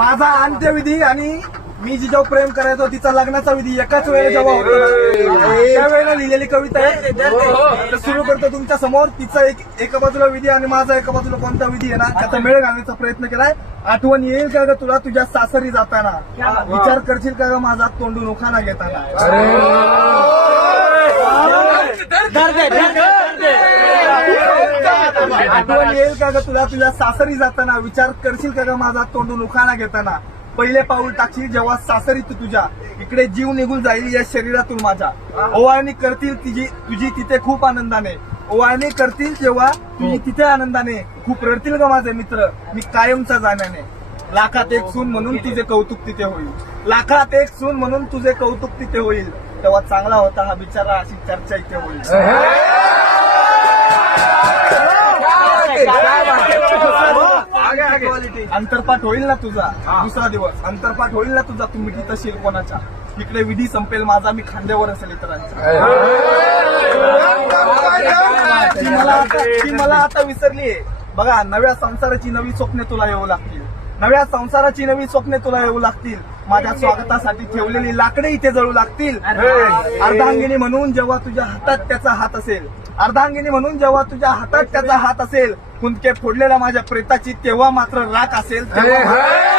माझा अंत्यविधी आणि मी जिच्यावर प्रेम करायचो तिचा लग्नाचा विधी एकाच वेळेला जेव्हा होतो ना, त्यावेळेला लिहिलेली कविता आहे तर सुरू करतो तुमच्यासमोर तिचा एक एका बाजूला विधी आणि माझा एका बाजूला कोणता विधी आहे ना त्याचा मेळ घालण्याचा प्रयत्न केलाय आठवण येईल का ग तुला तुझ्या सासरी जाताना विचार करशील का ग माझा तोंडून उखाणा घेताना आठवण येईल का ग तुला? तुझ्या सासरी जाताना विचार करशील का ग माझा तोंडून उखाणा घेताना? पहिले पाऊल टाकशील जेव्हा सासरी तू तुझ्या. इकडे जीव निघून जाईल या शरीरातून माझ्या. ओवाळणी करतील तुझी तुझी तिथे खूप आनंदाने. ओवाळणी करतील जेव्हा तुझी तिथे आनंदाने. खूप रडतील ग माझे मित्र. मी कायमचा जाण्याने. लाखात एक सून म्हणून तुझे कौतुक तिथे होईल. लाखात एक सून म्हणून तुझे कौतुक तिथे होईल. तेव्हा चांगला होता हा बिचारा अशी चर्चा इथे होईल. अंतरपाठ होईल ना तुझा. दुसरा दिवस. अंतरपाठ होईल ना तुझा. तुम्ही तिथं असेल कोणाच्या. इकडे विधी संपेल माझा मी खांद्यावर असेल इतरांच्या ती मला आता ती मला आता विसरलीये बघा नव्या संसाराची नवी स्वप्ने तुला येऊ लागतील. नव्या संसाराची नवी स्वप्ने तुला येऊ लागतील. माझ्या स्वागतासाठी ठेवलेली लाकडे इथे जळू लागतील. अर्धांगिनी म्हणून जेव्हा तुझ्या हातात त्याचा हात असेल अर्धांगिनी म्हणून जेव्हा तुझ्या हातात त्याचा हात असेल कुंदके फोडलेल्या माझ्या प्रेताची तेव्हा मात्र राख असेल. तेव्हा